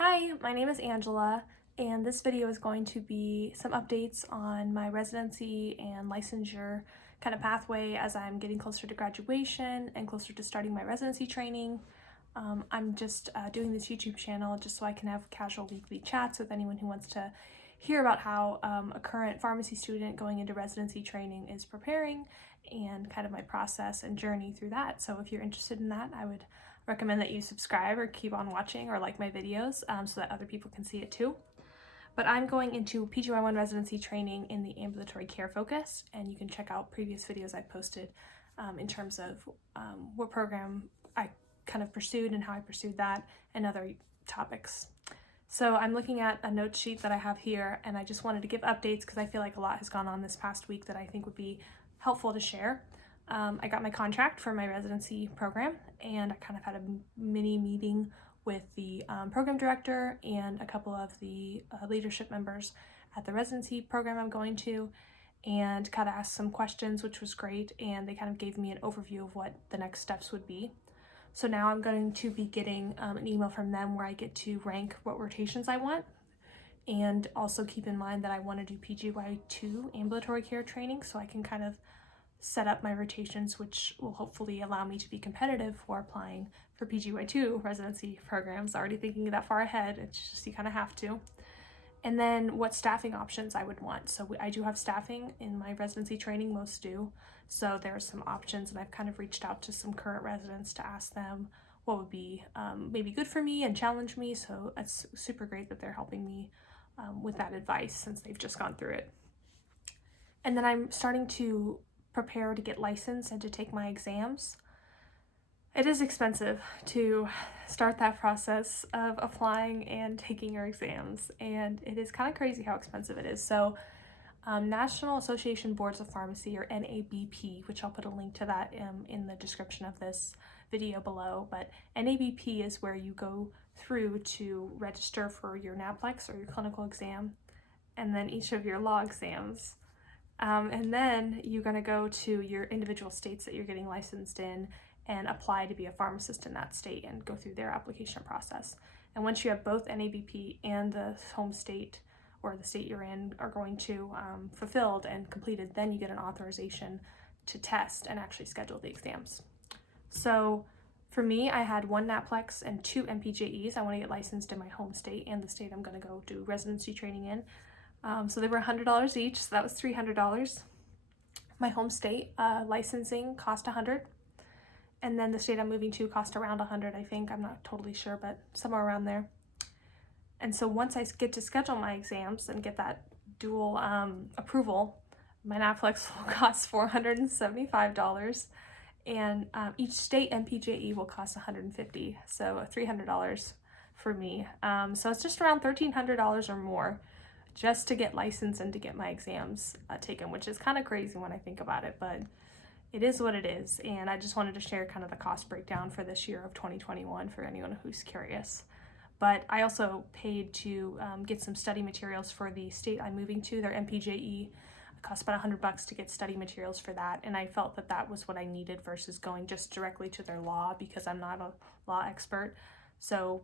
Hi, my name is Angela, and this video is going to be some updates on my residency and licensure kind of pathway as I'm getting closer to graduation and closer to starting my residency training. I'm just doing this YouTube channel just so I can have casual weekly chats with anyone who wants to hear about how a current pharmacy student going into residency training is preparing and kind of my process and journey through that. So if you're interested in that, I would recommend that you subscribe or keep on watching or like my videos so that other people can see it too. But I'm going into PGY1 residency training in the ambulatory care focus, and you can check out previous videos I've posted in terms of what program I kind of pursued and how I pursued that and other topics. So I'm looking at a note sheet that I have here, and I just wanted to give updates because I feel like a lot has gone on this past week that I think would be helpful to share. I got my contract for my residency program, and I kind of had a mini meeting with the program director and a couple of the leadership members at the residency program I'm going to, and kind of asked some questions, which was great, and they kind of gave me an overview of what the next steps would be. So now I'm going to be getting an email from them where I get to rank what rotations I want, and also keep in mind that I want to do PGY2 ambulatory care training so I can kind of set up my rotations, which will hopefully allow me to be competitive for applying for PGY2 residency programs. Already thinking that far ahead, it's just you kind of have to. And then what staffing options I would want. So I do have staffing in my residency training, most do. So there are some options, and I've kind of reached out to some current residents to ask them what would be maybe good for me and challenge me. So it's super great that they're helping me with that advice since they've just gone through it. And then I'm starting to prepare to get licensed and to take my exams. It is expensive to start that process of applying and taking your exams, and it is kind of crazy how expensive it is. So National Association Boards of Pharmacy, or NABP, which I'll put a link to that in the description of this video below, but NABP is where you go through to register for your NAPLEX or your clinical exam, and then each of your law exams. And then you're going to go to your individual states that you're getting licensed in and apply to be a pharmacist in that state and go through their application process. And once you have both NABP and the home state or the state you're in are going to fulfilled and completed, then you get an authorization to test and actually schedule the exams. So for me, I had 1 NAPLEX and 2 MPJEs. I want to get licensed in my home state and the state I'm going to go do residency training in. So they were $100 each, so that was $300. My home state licensing cost $100, and then the state I'm moving to cost around $100, I think. I'm not totally sure, but somewhere around there. And so once I get to schedule my exams and get that dual approval, my NAPLEX will cost $475, and each state MPJE will cost $150, so $300 for me. So it's just around $1,300 or more just to get licensed and to get my exams taken, which is kind of crazy when I think about it, but it is what it is. And I just wanted to share kind of the cost breakdown for this year of 2021 for anyone who's curious. But I also paid to get some study materials for the state I'm moving to. Their MPJE. It cost about $100 to get study materials for that, and I felt that that was what I needed versus going just directly to their law because I'm not a law expert. So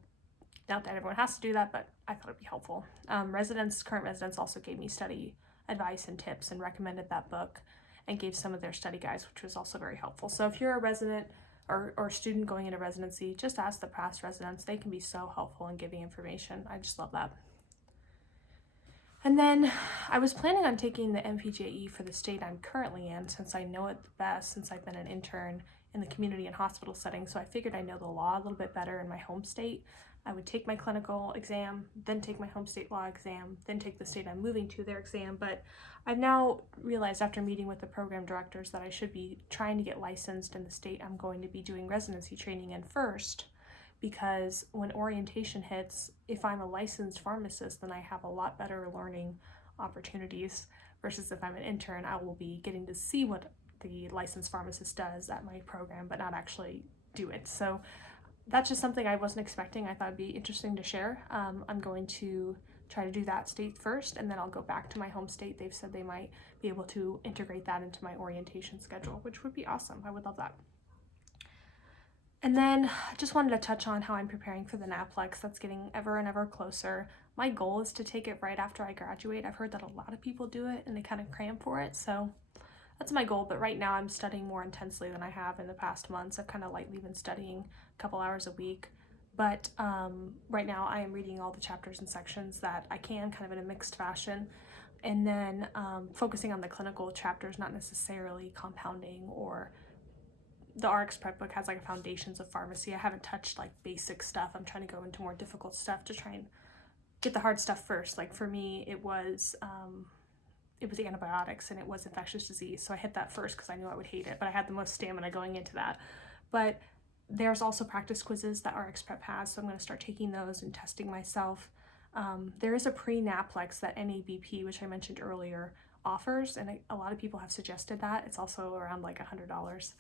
not that everyone has to do that, but I thought it'd be helpful. Current residents also gave me study advice and tips and recommended that book and gave some of their study guides, which was also very helpful. So if you're a resident or student going into residency, just ask the past residents. They can be so helpful in giving information. I just love that. And then I was planning on taking the MPJE for the state I'm currently in since I know it the best since I've been an intern in the community and hospital setting. So I figured I know the law a little bit better in my home state. I would take my clinical exam, then take my home state law exam, then take the state I'm moving to their exam. But I've now realized after meeting with the program directors that I should be trying to get licensed in the state I'm going to be doing residency training in first, because when orientation hits, if I'm a licensed pharmacist, then I have a lot better learning opportunities versus if I'm an intern, I will be getting to see what the licensed pharmacist does at my program, but not actually do it. So that's just something I wasn't expecting. I thought it'd be interesting to share. I'm going to try to do that state first, and then I'll go back to my home state. They've said they might be able to integrate that into my orientation schedule, which would be awesome. I would love that. And then I just wanted to touch on how I'm preparing for the NAPLEX. That's getting ever and ever closer. My goal is to take it right after I graduate. I've heard that a lot of people do it and they kind of cram for it, so that's my goal. But right now I'm studying more intensely than I have in the past months. I've kind of lightly been studying a couple hours a week, but right now I am reading all the chapters and sections that I can, kind of in a mixed fashion, and then focusing on the clinical chapters, not necessarily compounding. Or the RX prep book has like a foundations of pharmacy. I haven't touched like basic stuff. I'm trying to go into more difficult stuff to try and get the hard stuff first. Like for me, it was antibiotics and it was infectious disease. So I hit that first because I knew I would hate it, but I had the most stamina going into that. But there's also practice quizzes that RX Prep has, so I'm going to start taking those and testing myself. There is a pre-NAPLEX that NABP, which I mentioned earlier, offers, and a lot of people have suggested that. It's also around like $100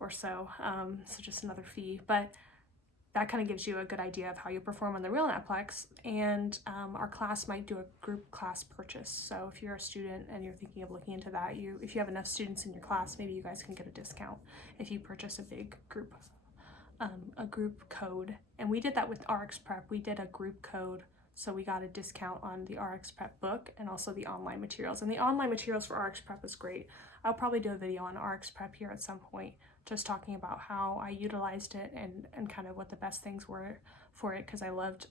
or so, so just another fee. But that kind of gives you a good idea of how you perform on the real NAPLEX, and our class might do a group class purchase. So if you're a student and you're thinking of looking into that, if you have enough students in your class, maybe you guys can get a discount if you purchase a big group, a group code. And we did that with RX Prep. We did a group code, so we got a discount on the RX Prep book and also the online materials. And the online materials for RX Prep is great. I'll probably do a video on RX Prep here at some point, just talking about how I utilized it and kind of what the best things were for it, because I loved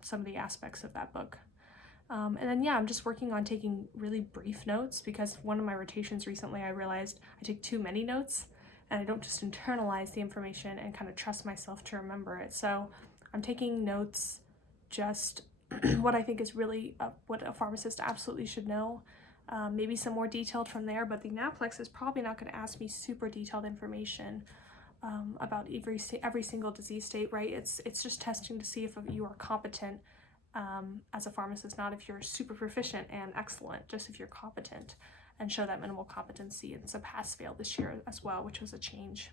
some of the aspects of that book. And then yeah, I'm just working on taking really brief notes, because one of my rotations recently I realized I take too many notes and I don't just internalize the information and kind of trust myself to remember it. So I'm taking notes, just what I think is really what a pharmacist absolutely should know. Maybe some more detailed from there, but the NAPLEX is probably not going to ask me super detailed information about every single disease state, right? It's just testing to see if you are competent as a pharmacist, not if you're super proficient and excellent, just if you're competent, and show that minimal competency. It's a pass-fail this year as well, which was a change.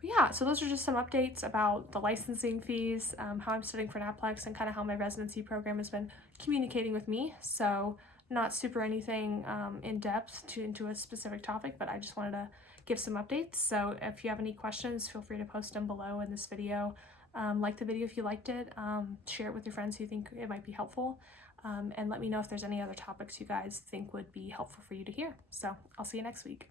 But yeah, so those are just some updates about the licensing fees, how I'm studying for NAPLEX, and kind of how my residency program has been communicating with me. So not super anything in depth into a specific topic, but I just wanted to give some updates. So if you have any questions, feel free to post them below in this video. Like the video if you liked it, share it with your friends who think it might be helpful, and let me know if there's any other topics you guys think would be helpful for you to hear. So I'll see you next week.